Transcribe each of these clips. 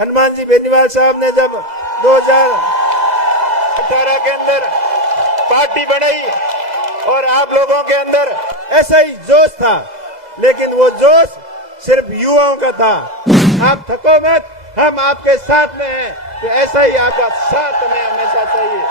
हनुमान जी बेनीवाल साहब ने जब 2018 के अंदर पार्टी बनाई और आप लोगों के अंदर ऐसा ही जोश था, लेकिन वो जोश सिर्फ युवाओं का था। आप थको मत, हम आपके साथ में हैं। तो ऐसा ही आपका साथ हमें हमेशा चाहिए।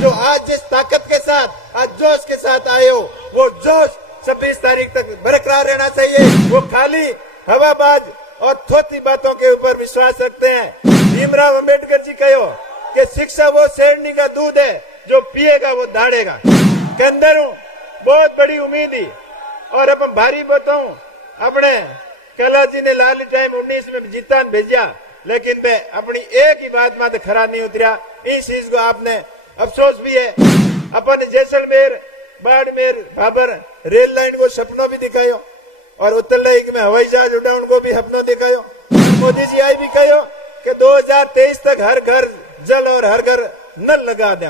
जो आज जिस ताकत के साथ, आज जोश के साथ आए हो, वो जोश 26 तारीख तक बरकरार रहना चाहिए। वो खाली हवाबाज और थोथी बातों के ऊपर विश्वास रखते हैं। भीमराव अंबेडकर जी कहो कि शिक्षा वो शेरनी का दूध है, जो पिएगा वो दाढ़ेगा। के अंदर बहुत बड़ी उम्मीद ही और अपन भारी बताऊं, अपने कैलाश जी ने लाली टाइम 19 में जीतान भेजा, लेकिन वे अपनी एक ही बात में खरा नहीं उतरा। इस चीज को आपने अफसोस भी है। अपन जैसलमेर, बाड़मेर, भाबर रेल लाइन को सपनों भी दिखायो और उत्तर लेक में हवाई जहाज उड़ान को भी सपनों दिखायो। मोदी जी आई भी कहो कि 2023 तक हर घर जल और हर घर नल लगा दे।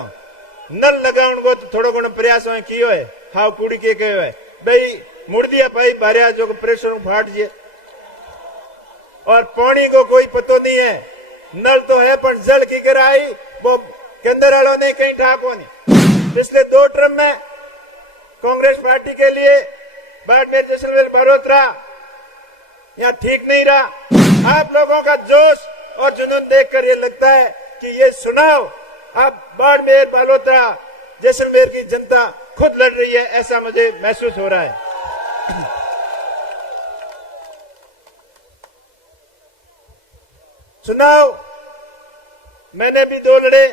नल लगाउन को तो थोड़ो घणो प्रयास कियो है, हाव कूड़ी के कहो है भाई मुड़ दिया भाई बारिया जो प्रेशर फाट जे और पानी को कोई पतो नहीं है। नल तो है पर जल की कराई वो केंद्र वालों ने कहीं ठाको नहीं। पिछले 2 टर्म में कांग्रेस पार्टी के लिए बाड़मेर, जैसलमेर, बड़ोदरा यहाँ ठीक नहीं रहा। आप लोगों का जोश और जुनून देखकर ये लगता है कि ये चुनाव अब बाड़मेर, बड़ोदरा, जैसलमेर की जनता खुद लड़ रही है, ऐसा मुझे महसूस हो रहा है। चुनाव मैंने भी 2 लड़े,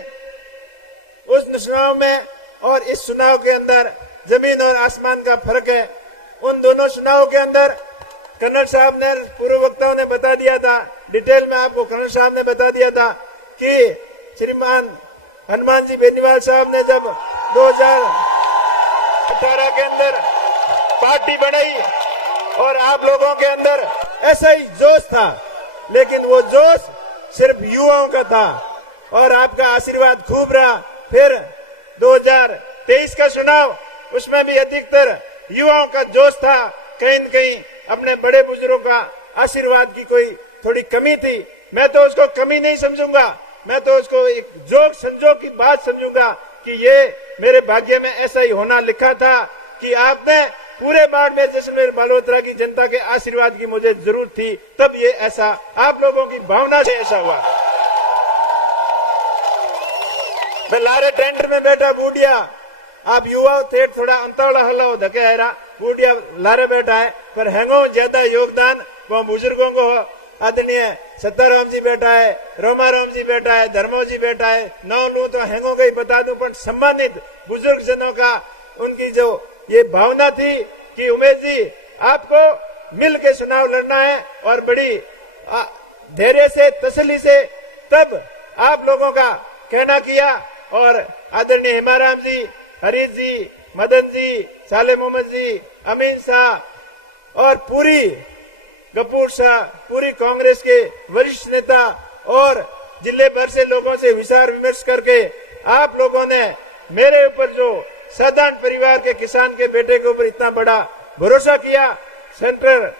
उस चुनाव में और इस चुनाव के अंदर जमीन और आसमान का फर्क है। उन दोनों चुनाव के अंदर कर्नल साहब ने, पूर्व वक्ताओं ने बता दिया था, डिटेल में आपको कर्नल साहब ने बता दिया था कि श्रीमान हनुमान जी बेनीवाल साहब ने जब 2018 के अंदर पार्टी बनाई और आप लोगों के अंदर ऐसा ही जोश था, लेकिन वो जोश सिर्फ युवाओं का था और आपका आशीर्वाद खूब रहा। फिर 2023 का चुनाव, उसमें भी अधिकतर युवाओं का जोश था। कहीं न कहीं अपने बड़े बुजुर्गों का आशीर्वाद की कोई थोड़ी कमी थी। मैं तो उसको कमी नहीं समझूंगा, मैं तो उसको एक जोग संजोग की बात समझूंगा कि ये मेरे भाग्य में ऐसा ही होना लिखा था कि आपने पूरे बाड़मेर, जैसलमेर, बड़ोदरा की जनता के आशीर्वाद की मुझे जरूरत थी, तब ये ऐसा आप लोगों की भावना से ऐसा हुआ। मैं लारे टेंट में बैठा बूढ़िया, आप युवा थे थोड़ा अंतौड़ा हल्ला धके है बूढ़िया लारे बैठा है, पर हैंगो ज्यादा योगदान वो बुजुर्गों को आदरणीय सत्ताराम जी बैठा है, रोमाराम जी बैठा है, धर्मो जी बैठा है, नौ लू तो हैंगो का ही बता दूं, पर सम्मानित बुजुर्ग जनों का उनकी जो ये भावना थी कि उमेश जी आपको मिल के चुनाव लड़ना है और बड़ी धैर्य से, तसल्ली से तब आप लोगों का कहना किया और आदरणीय हेमाराम जी, हरीश जी, मदन जी, साले मोहम्मद जी, अमीन शाह और पूरी गफूर शाह, पूरी कांग्रेस के वरिष्ठ नेता और जिले भर से लोगों से विचार विमर्श करके आप लोगों ने मेरे ऊपर जो साधारण परिवार के किसान के बेटे के ऊपर इतना बड़ा भरोसा किया, सेंट्रल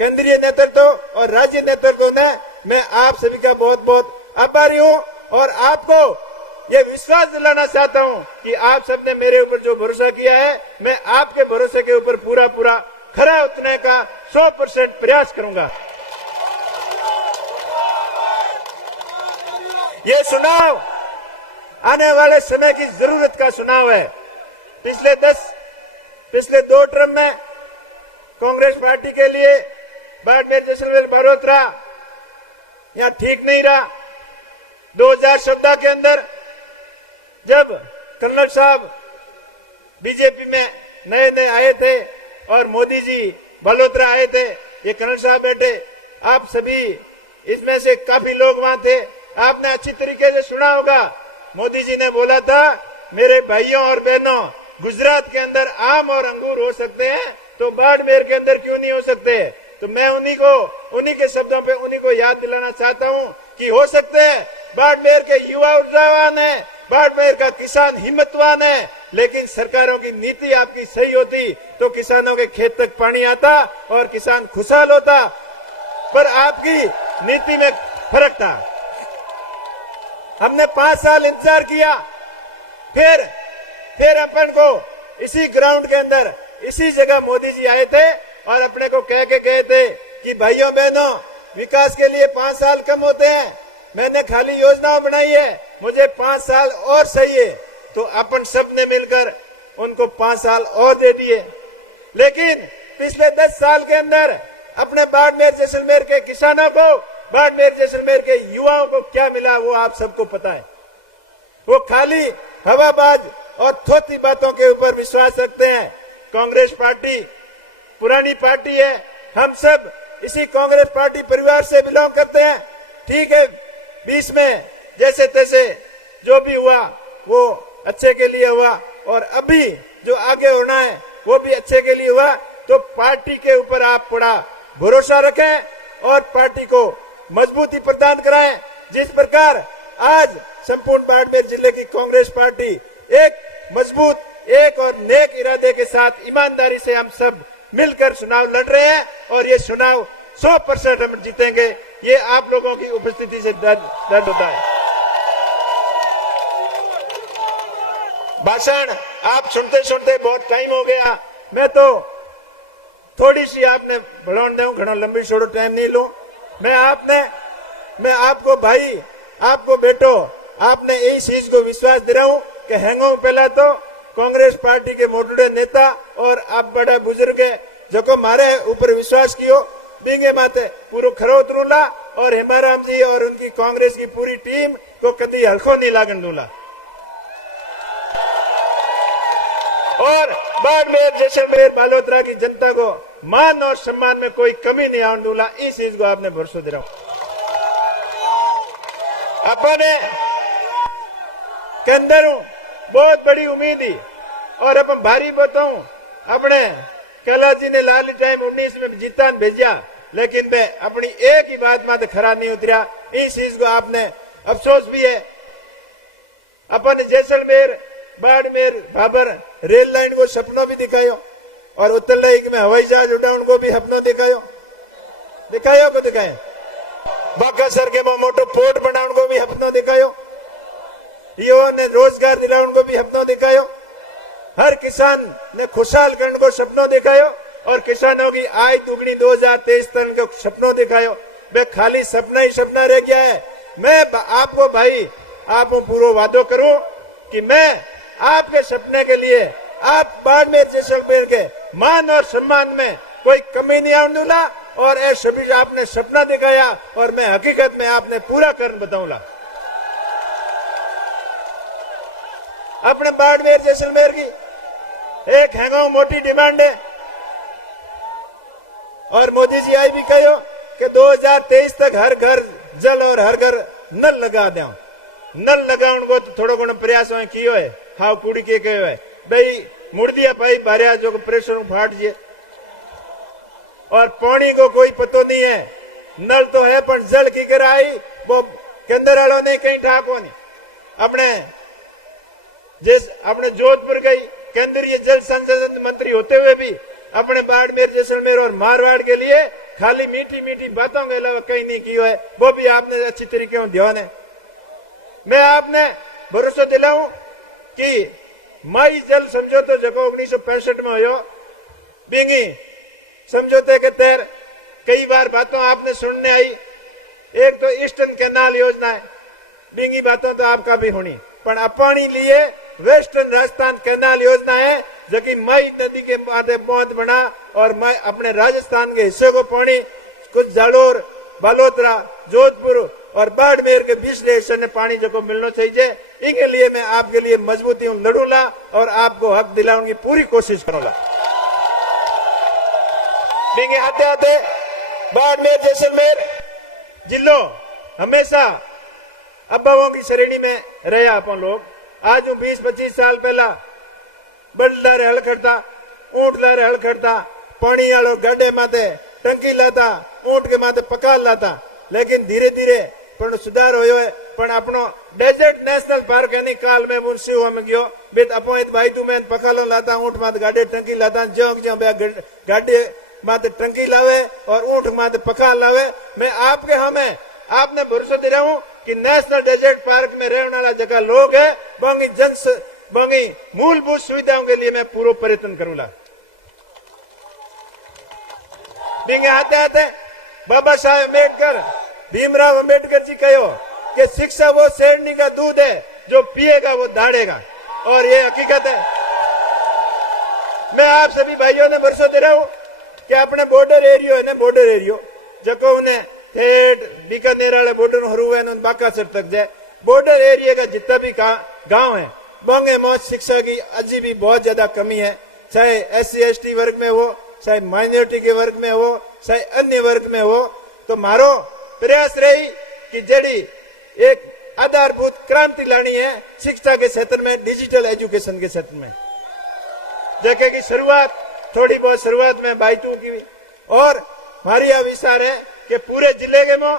केंद्रीय नेतृत्व और राज्य नेतृत्व ने, मैं आप सभी का बहुत बहुत आभारी हूं और आपको ये विश्वास दिलाना चाहता हूं कि आप सबने मेरे ऊपर जो भरोसा किया है, मैं आपके भरोसे के ऊपर पूरा पूरा खरा उतरने का 100% प्रयास करूंगा। ये चुनाव आने वाले समय की जरूरत का चुनाव है। पिछले 2 टर्म में कांग्रेस पार्टी के लिए बाड़मेर, जैसलमेर, बड़ोदरा यहाँ ठीक नहीं रहा। 2014 के अंदर जब कर्नल साहब बीजेपी में नए नए आए थे और मोदी जी बड़ोदरा आए थे, ये कर्नल साहब बैठे, आप सभी इसमें से काफी लोग वहां थे, आपने अच्छी तरीके से सुना होगा। मोदी जी ने बोला था, मेरे भाइयों और बहनों, गुजरात के अंदर आम और अंगूर हो सकते हैं तो बाड़मेर के अंदर क्यों नहीं हो सकते। तो मैं उन्हीं के शब्दों पे उन्हीं को याद दिलाना चाहता हूं कि हो सकते हैं। बाड़मेर के युवा ऊर्जावान है, बाड़मेर का किसान हिम्मतवान है, लेकिन सरकारों की नीति आपकी सही होती तो किसानों के खेत तक पानी आता और किसान खुशहाल होता। पर आपकी नीति में फर्क था। हमने 5 साल इंतजार किया, फिर अपन को इसी ग्राउंड के अंदर इसी जगह मोदी जी आए थे और अपने को कह के गए थे कि भाइयों बहनों, विकास के लिए 5 साल कम होते हैं, मैंने खाली योजना बनाई है, मुझे 5 साल और चाहिए। तो अपन सब ने मिलकर उनको 5 साल और दे दिए। लेकिन पिछले 10 साल के अंदर अपने बाड़मेर जैसलमेर के किसानों को, बाड़मेर जैसलमेर के युवाओं को क्या मिला वो आप सबको पता है। वो खाली हवाबाज और थोथी बातों के ऊपर विश्वास रखते हैं। कांग्रेस पार्टी पुरानी पार्टी है, हम सब इसी कांग्रेस पार्टी परिवार से बिलोंग करते हैं। ठीक है, बीच में जैसे तैसे जो भी हुआ वो अच्छे के लिए हुआ और अभी जो आगे होना है वो भी अच्छे के लिए हुआ। तो पार्टी के ऊपर आप बड़ा भरोसा रखें और पार्टी को मजबूती प्रदान कराएं। जिस प्रकार आज संपूर्ण बाड़मेर जिले की कांग्रेस पार्टी एक मजबूत, एक और नेक इरादे के साथ ईमानदारी से हम सब मिलकर चुनाव लड़ रहे हैं और ये चुनाव 100% हम जीतेंगे, ये आप लोगों की उपस्थिति से दर्ज होता है। भाषण आप सुनते सुनते बहुत टाइम हो गया, मैं तो थोड़ी सी आपने बढ़ाने दूं, घना लंबी छोड़ो टाइम नहीं लूं। मैं आपको भाई, आपको बेटो, आपने यही चीज को विश्वास दे रहा हूं कि हैंगो पहला तो कांग्रेस पार्टी के मोटड़े नेता और आप बड़ा बुजुर्ग है जो मारे ऊपर विश्वास कियो, बींगे माते पूरा खरो उतरूला और हेमाराम जी और उनकी कांग्रेस की पूरी टीम को कभी हल्को नहीं लागन दूंगा और बाड़मेर जैसलमेर बालोतरा की जनता को मान और सम्मान में कोई कमी नहीं आने दूंगा। इस चीज को आपने भरोसा दे रहा हूं। अपने के अंदर बहुत बड़ी उम्मीद ही और अपन भारी बताऊं, अपने कैलाश जी ने लाली टाइम 19 में जीता भेजा, लेकिन मैं अपनी एक ही बात में खरा नहीं उतरा। इस चीज को आपने अफसोस भी है। अपन जैसलमेर बाड़मेर भाबर रेल लाइन को सपनों भी दिखायो और उत्तर लेक में हवाई जहाज उड़ान को भी सपनों दिखायो को दिखाए। बाका सर के मोटो पोर्ट बनाने को भी सपनों दिखायो, युवाओं ने रोजगार दिलाने को भी सपनों दिखायो, हर किसान ने खुशहाल करने को सपनों दिखायो और किसानों की आय दुगनी 2023 तक को सपनों दिखायो। वे खाली सपना ही सपना रह गया है। मैं आपको भाई आपको पूरा वादो करूं कि मैं आपके सपने के लिए, आप बाड़मेर जैसलमेर के मान और सम्मान में कोई कमी नहीं आने दूंगा और ऐसे सभी आपने सपना दिखाया और मैं हकीकत में आपने पूरा कर बताऊंगा। अपने बाड़मेर जैसलमेर की एक हैंगो मोटी डिमांड है और मोदी जी आई भी कहो कि 2023 तक हर घर जल और हर घर नल लगा दें। नल लगाने को तो थोड़ा घणो प्रयास कियो है, हाँ कुड़ी के कहो है भाई मुड़ दिया भाई बारिया जो प्रेशर फाट जे और पानी को कोई पतो नहीं है। नल तो है पर जल की कर आई वो केंद्र वालों ने कहीं ठाको नहीं। अपने जोधपुर गई केंद्रीय जल संसाधन मंत्री होते हुए भी अपने बाड़मेर जैसलमेर और मारवाड़ के लिए खाली मीठी मीठी बातों के अलावा कहीं नहीं किया है, वो भी आपने अच्छी तरीके से ध्यान है। मैं आपने भरोसा दिलाऊं कि माई जल समझौते जो 1965 में हो बिंगी समझौते के तहत कई बार बातों आपने सुनने आई। एक तो ईस्टर्न कैनाल योजना है, बिंगी बातों तो आपका भी होनी, पर अपनी लिए वेस्टर्न राजस्थान कैनाल योजना है जो कि मई नदी के माथे बांध बना और मैं अपने राजस्थान के हिस्से को पानी कुछ जालोर, बालोतरा, जोधपुर और बाड़मेर के बीच हिस्से ने पानी जो को मिलना चाहिए। इनके लिए मैं आपके लिए मजबूती लड़ूंगा और आपको हक दिलाने की पूरी कोशिश करूंगा। आते आते बाड़मेर जैसलमेर जिलों हमेशा अब्बाओं की श्रेणी में रहे अपन लोग। आज 20-25 साल पहला बल्ला हल करता, ऊंट लारे हल करता, पानी वालों गड्ढे माथे टंकी लाता, ऊंट के माथे पकाल लाता, लेकिन धीरे धीरे पण सुधार होयो है। पण अपनो डेजर्ट नेशनल पार्क यानी काल में मुंशी हुआ में गयो बेत अपोहित भाई तू मैं पकालो लाता, ऊंट माथे गाडे टंकी लाता, ज्यों गाडे माथे टंकी लावे और ऊंट माथे पकाल लावे। मैं आपके हमें आपने भरोसा दे रहा हूं कि नेशनल डेजर्ट पार्क में रहने वाला जगह लोग है बांगी मूलभूत सुविधाओं के लिए मैं पूरा प्रयत्न करूंगा। बिंगे आते आते बाबा साहेब अम्बेडकर भीमराव अम्बेडकर जी कहो कि शिक्षा वो शेरनी का दूध है, जो पिएगा वो दाढ़ेगा, और ये हकीकत है। मैं आप सभी भाइयों ने भरोसा दे रहा हूं कि अपने बॉर्डर एरियो जको उन्हें ठेठ बीकानेर वाले बॉर्डर हरू है बाकासर तक जाए, बॉर्डर एरिया का जितना भी गांव है बंगे मौज शिक्षा की अजी भी बहुत ज्यादा कमी है, चाहे SC/ST वर्ग में हो, चाहे माइनॉरिटी के वर्ग में हो, चाहे अन्य वर्ग में हो। तो मारो प्रयास रही कि जड़ी एक आधारभूत क्रांति लानी है शिक्षा के क्षेत्र में, डिजिटल एजुकेशन के क्षेत्र में, जगह की शुरुआत थोड़ी बहुत शुरुआत में बाइटू की, और हमारी यह विचार है कि पूरे जिले के में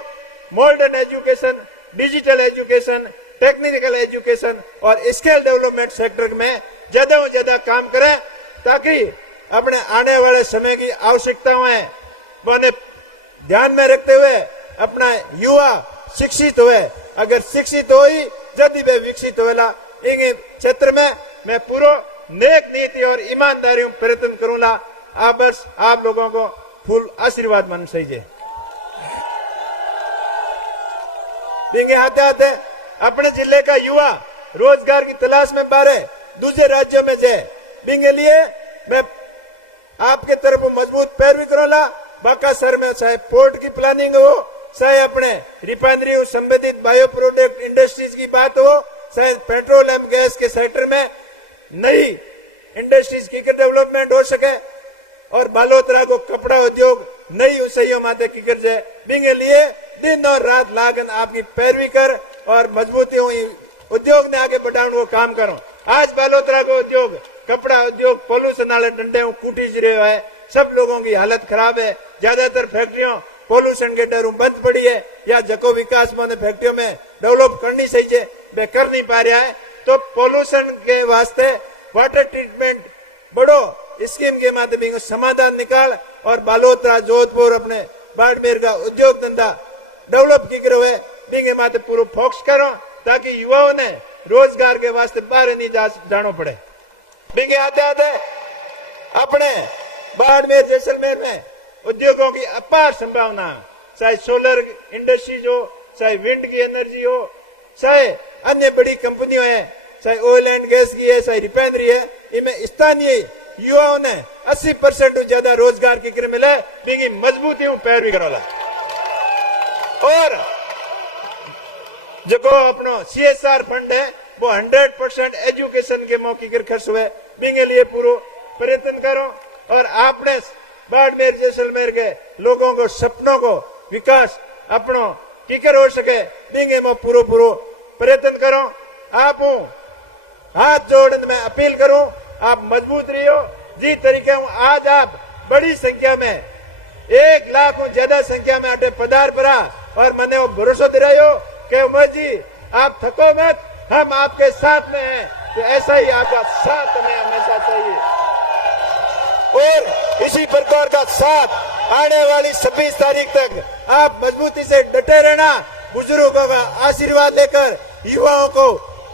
modern education, digital education, technical education और स्किल डेवलपमेंट सेक्टर में ज्यादा से ज्यादा काम करें, ताकि अपने आने वाले समय की आवश्यकताओं है उन्हें ध्यान में रखते हुए अपना युवा शिक्षित हुए। अगर शिक्षित हो ही यदि वे विकसित होगा, इन क्षेत्र में मैं पूरा नेक नीति और ईमानदारी प्रयत्न करूंगा। आप बस आप लोगों को फुल आशीर्वाद मन चाहिए। आते आते अपने जिले का युवा रोजगार की तलाश में बारे दूसरे राज्यों में जाए, बिंगे लिए मैं आपके तरफ मजबूत पैरवी करूंगा। बाकासर में चाहे पोर्ट की प्लानिंग हो, चाहे अपने रिफाइनरी और संबंधित बायो प्रोडक्ट इंडस्ट्रीज की बात हो, चाहे पेट्रोल एवं गैस के सेक्टर में नई इंडस्ट्रीज की डेवलपमेंट हो सके, और बालोतरा को कपड़ा उद्योग नई ऊंचाइयों माते की कर जाए, बिंगे लिए दिन और रात लागन आपकी पैरवी कर और मजबूती हुई उद्योग ने आगे बढ़ाने को काम करो। आज बालोतरा को उद्योग, कपड़ा उद्योग पोल्यूशन वाले डंडे कूटी ज रहे है, सब लोगों की हालत खराब है। ज्यादातर फैक्ट्रियों पोल्यूशन के डर बंद पड़ी है, या जको विकास में फैक्ट्रियों में डेवलप करनी चाहिए वे कर नहीं पा रहा है। तो पोल्यूशन के वास्ते वाटर ट्रीटमेंट बड़ो स्कीम के माध्यम से समाधान निकाल, और बालोतरा जोधपुर अपने बाड़मेर का उद्योग धंधा डेवलप की करो बिंगे माते पूरा फोकस करो, ताकि युवाओं ने रोजगार के वास्ते बाहर नहीं जाना पड़े। बिंगे आते आते अपने बाड़मेर जैसलमेर में उद्योगों की अपार संभावना, चाहे सोलर इंडस्ट्रीज हो, चाहे विंड की एनर्जी हो, चाहे अन्य बड़ी कंपनियां है, चाहे ऑयल एंड गैस की है, चाहे रिफाइनरी है, इनमें स्थानीय युवाओं ने 80% ज्यादा रोजगार की कर मिले, बिंगी मजबूती पैरवी करोला। और जो अपनो CSR फंड है वो 100% एजुकेशन के मौके पर खर्च हुए, बिंगे लिए पूरा प्रयत्न करो, और आपने बाड़मेर जैसलमेर के लोगों को सपनों को विकास अपनो कीकर हो सके, बिंगे में पूरा प्रयत्न करो। आप हाथ जोड़ने में अपील करूं, आप मजबूत रहियो। जिस तरीके आज आप बड़ी संख्या में 1 लाख ज्यादा संख्या में अटे पधार पड़ा, और मैंने वो भरोसा दिलायो कि उमर जी आप थको मत, हम आपके साथ में हैं। तो ऐसा ही आपका साथ हमें हमेशा चाहिए, और इसी प्रकार का साथ आने वाली 26 तारीख तक आप मजबूती से डटे रहना। बुजुर्गों का आशीर्वाद लेकर युवाओं को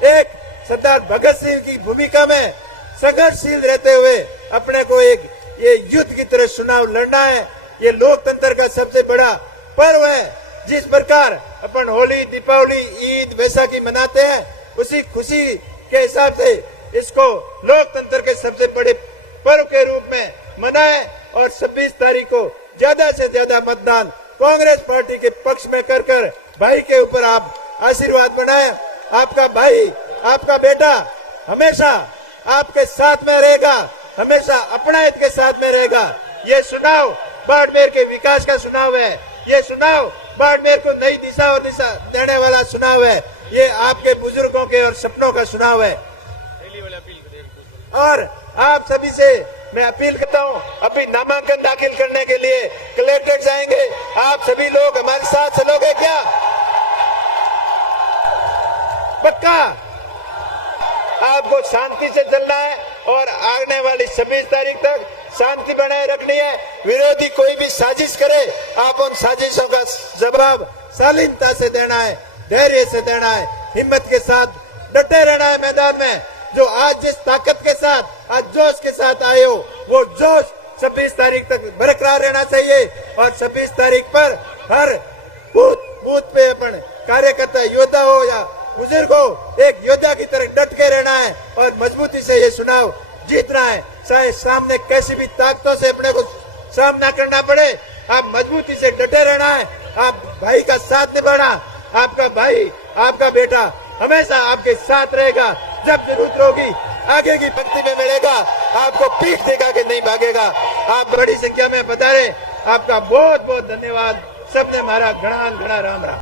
एक सरदार भगत सिंह की भूमिका में संघर्षशील रहते हुए अपने को एक ये युद्ध की तरह चुनाव लड़ना है। ये लोकतंत्र का सबसे बड़ा पर्व है। जिस प्रकार अपन होली, दीपावली, ईद, वैसाखी मनाते हैं, उसी खुशी के हिसाब से इसको लोकतंत्र के सबसे बड़े पर्व के रूप में मनाएं, और 26 तारीख को ज्यादा से ज्यादा मतदान कांग्रेस पार्टी के पक्ष में कर भाई के ऊपर आप आशीर्वाद बनाएं। आपका भाई, आपका बेटा हमेशा आपके साथ में रहेगा, हमेशा अपना हित के साथ में रहेगा। ये चुनाव बाड़मेर के विकास का चुनाव है, ये चुनाव बाड़मेर को नई दिशा और दिशा देने वाला चुनाव है, ये आपके बुजुर्गों के और सपनों का चुनाव है। और आप सभी से मैं अपील करता हूं, अभी नामांकन दाखिल करने के लिए कलेक्टर जाएंगे, आप सभी लोग हमारे साथ चलोगे क्या? पक्का? आपको शांति से चलना है, और आने वाली 26 तारीख तक शांति बनाए रखनी है। विरोधी कोई भी साजिश करे, आप उन साजिशों का जवाब शालीनता से देना है, धैर्य से देना है, हिम्मत के साथ डटे रहना है मैदान में। जो आज जिस ताकत के साथ, आज जोश के साथ आए हो, वो जोश 26 तारीख तक बरकरार रहना चाहिए। और 26 तारीख पर हर बूथ पे अपन कार्यकर्ता, योद्धा हो या बुजुर्ग हो, एक योद्धा की तरह डट के रहना है और मजबूती से ये चुनाव जीतना है। चाहे सामने कैसी भी ताकतों से अपने को सामना करना पड़े, आप मजबूती से डटे रहना है। आप भाई का साथ निभाना, आपका भाई, आपका बेटा हमेशा आपके साथ रहेगा। जब जरूरत होगी आगे की पंक्ति में मिलेगा, आपको पीठ दिखा के नहीं भागेगा। आप बड़ी संख्या में पधारे, आपका बहुत बहुत धन्यवाद। सबने हमारा घना घना राम राम।